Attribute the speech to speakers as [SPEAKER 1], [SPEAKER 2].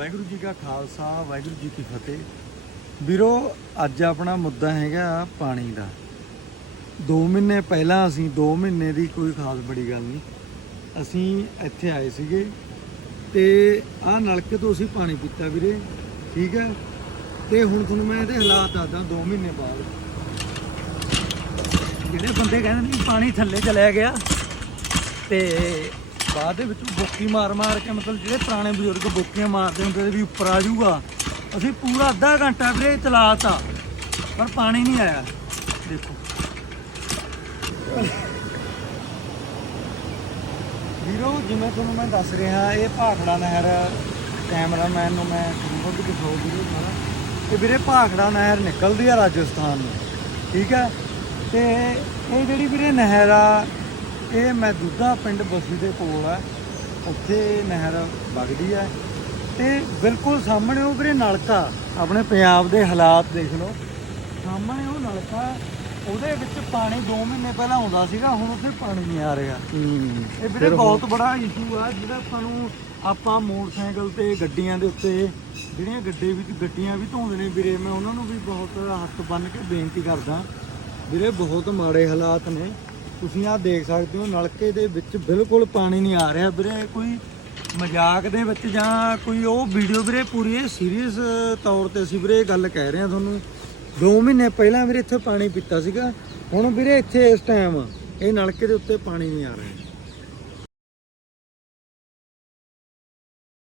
[SPEAKER 1] ਵਾਹਿਗੁਰੂ ਜੀ ਕਾ ਖਾਲਸਾ, ਵਾਹਿਗੁਰੂ ਜੀ ਕੀ ਫਤਿਹ। ਵੀਰੋ, ਅੱਜ ਆਪਣਾ ਮੁੱਦਾ ਹੈਗਾ ਪਾਣੀ ਦਾ। 2 ਮਹੀਨੇ ਪਹਿਲਾਂ ਅਸੀਂ 2 ਮਹੀਨੇ ਦੀ ਕੋਈ ਖਾਸ ਬੜੀ ਗੱਲ ਨਹੀਂ। ਅਸੀਂ ਇੱਥੇ ਆਏ ਸੀਗੇ ਤੇ ਆਹ ਨਲਕੇ ਤੋਂ ਅਸੀਂ ਪਾਣੀ ਪੀਤਾ ਵੀਰੇ, ਠੀਕ ਹੈ? ਤੇ ਹੁਣ ਤੁਹਾਨੂੰ ਮੈਂ ਇਹਦੇ ਹਾਲਾਤ ਦੱਸਦਾ 2 ਮਹੀਨੇ ਬਾਅਦ। ਜਿਹੜੇ ਬੰਦੇ ਕਹਿੰਦੇ ਨੇ ਪਾਣੀ ਥੱਲੇ ਚਲਿਆ ਗਿਆ ਤੇ ਬਾਅਦ ਦੇ ਵਿੱਚ ਬੋਕੀ ਮਾਰ ਮਾਰ ਕੇ ਮਤਲਬ ਜਿਹੜੇ ਪੁਰਾਣੇ ਬਜ਼ੁਰਗ ਬੋਕੀਆਂ ਮਾਰਦੇ ਹੁੰਦੇ ਸੀ ਵੀ ਉੱਪਰ ਆ ਜਾਊਗਾ, ਅਸੀਂ ਪੂਰਾ ਅੱਧਾ ਘੰਟਾ ਵੀਰੇ ਚਲਾਤਾ, ਪਰ ਪਾਣੀ ਨਹੀਂ ਆਇਆ। ਦੇਖੋ। ਵੀਰੋ, ਜਿਵੇਂ ਤੁਹਾਨੂੰ ਮੈਂ ਦੱਸ ਰਿਹਾ, ਇਹ ਭਾਖੜਾ ਨਹਿਰ ਕੈਮਰਾਮੈਨ ਨੂੰ ਮੈਂ ਕਹੂੰਗਾ ਕਿ ਦਿਖਾਓ ਸਾਰਾ ਤੇ ਵੀਰੇ ਭਾਖੜਾ ਨਹਿਰ ਨਿਕਲਦੀ ਆ ਰਾਜਸਥਾਨ ਨੂੰ, ਠੀਕ ਹੈ ਤੇ ਇਹ ਜਿਹੜੀ ਵੀਰੇ ਨਹਿਰ ਆ ਇਹ ਮੈਂ ਦੁੱਧਾ ਪਿੰਡ ਬਸੀ ਦੇ ਕੋਲ ਆ। ਉੱਥੇ ਨਹਿਰ ਵਗਦੀ ਆ। ਤੇ ਬਿਲਕੁਲ ਸਾਹਮਣੇ ਉਹ ਵੀਰੇ ਨਲਕਾ ਆਪਣੇ ਪੰਜਾਬ ਦੇ ਹਾਲਾਤ ਦੇਖ ਲਓ। ਸਾਹਮਣੇ ਉਹ ਨਲਕਾ ਉਹਦੇ ਵਿੱਚ ਪਾਣੀ 2 ਮਹੀਨੇ ਪਹਿਲਾਂ ਆਉਂਦਾ ਸੀਗਾ ਹੁਣ ਉੱਥੇ ਪਾਣੀ ਨਹੀਂ ਆ ਰਿਹਾ। ਇਹ ਵੀਰੇ ਬਹੁਤ ਬੜਾ ਇਸ਼ੂ ਆ ਜਿਹੜਾ ਆਪਾਂ ਨੂੰ ਆਪਾਂ ਮੋਟਰਸਾਈਕਲ ਤੇ ਗੱਡੀਆਂ ਦੇ ਉੱਤੇ ਜਿਹੜੀਆਂ ਗੱਡੇ ਵੀ ਗੱਡੀਆਂ ਵੀ ਧੋਂਦੇ ਨੇ ਵੀਰੇ ਮੈਂ ਉਹਨਾਂ ਨੂੰ ਵੀ ਬਹੁਤ ਹੱਥ ਬੰਨ ਕੇ ਬੇਨਤੀ ਕਰਦਾ। ਵੀਰੇ ਬਹੁਤ ਮਾੜੇ ਹਾਲਾਤ ਨੇ। ਤੁਸੀਂ ਆਹ ਦੇਖ ਸਕਦੇ ਹੋ, ਨਲਕੇ ਦੇ ਵਿੱਚ ਬਿਲਕੁਲ ਪਾਣੀ ਨਹੀਂ ਆ ਰਿਹਾ ਵੀਰੇ ਕੋਈ ਮਜ਼ਾਕ ਦੇ ਵਿੱਚ ਜਾਂ ਕੋਈ ਉਹ ਵੀਡੀਓ ਵੀਰੇ ਪੂਰੀ ਇਹ ਸੀਰੀਅਸ ਤੌਰ ਤੇ ਅਸੀਂ ਵੀਰੇ ਇਹ ਗੱਲ ਕਹਿ ਰਹੇ ਹਾਂ ਤੁਹਾਨੂੰ। 2 ਮਹੀਨੇ ਪਹਿਲਾਂ ਵੀਰੇ ਇੱਥੇ ਪਾਣੀ ਪੀਤਾ ਸੀਗਾ, ਹੁਣ ਵੀਰੇ ਇੱਥੇ ਇਸ ਟਾਈਮ ਇਹ ਨਲਕੇ ਦੇ ਉੱਤੇ ਪਾਣੀ ਨਹੀਂ ਆ ਰਿਹਾ।